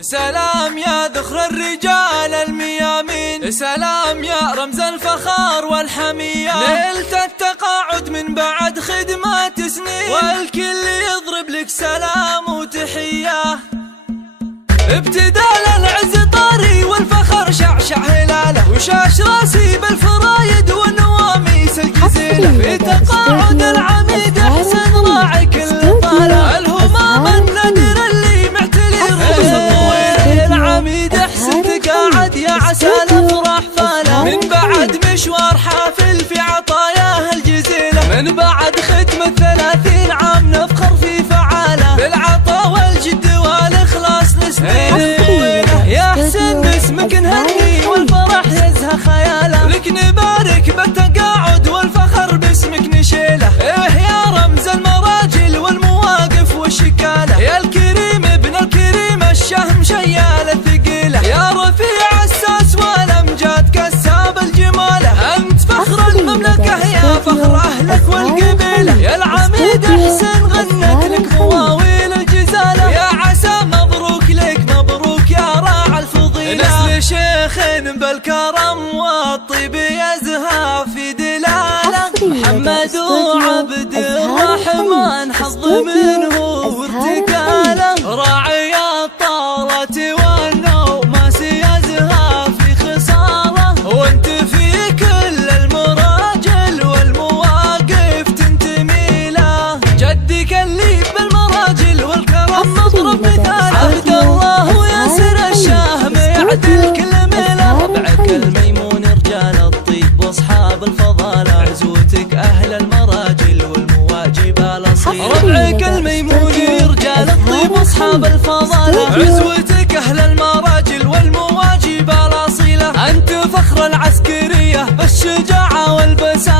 سلام يا ذخر الرجال الميامين، سلام يا رمز الفخار والحمية، نلت التقاعد من بعد خدمات سنين، والكل يضرب لك سلام وتحية. ابتدال العز طاري والفخر شعشع هلاله، وشاش راسي بالفرايد والنواميس الجزيلة، في تقاعد العميد حسن راعي كل طالة، الهمام النادر اللي معتلي الرؤوس الطويلة. العميد حسن تقاعد يا عسى الافراح فاله، من بعد مشوار حافل في عطاياه الجزيلة، من بعد ختم 30 عام نفخر في فعاله، بالعطا والجد والاخلاص لسنين طويلة. يا حسن اسمك نهني والفرح يزهى خياله، لك نبارك بالتقاعد والفخر باسمك نشيله. ايه يا رمز المراجل والمواقف والشكاله، يا الكريم ابن الكريم الشهم شيال الثقيله، يا رفيع الساس والامجاد كساب الجماله، انت فخر المملكه يا فخر اهلك والقبيله. يا العميد حسن غنت لك مواويل الجزاله، يا عسى مبروك لك مبروك يا راعي الفضيله. نسل شيخ بالكرم والطيب يزهى في دلاله، محمد وعبد الرحمن حظ منه وارتقاله، راعي الطارة والنوماس يزهى في خصاله، وانت في كل المراجل والمواقف تنتمي له، جدك اللي بالمراجل والكرم مضرب مثاله، عبد الله وياسر الشاه يعدل كل ميله، ربعك الميمون رجال الطيب واصحاب الفضاله، عزوتك اهل المراجل والمواجب الاصيله، ربعك الميمون رجال الطيب واصحاب الفضاله، عزوتك اهل المراجل والمواجب الاصيله، انت فخر العسكريه بالشجاعه والبساله.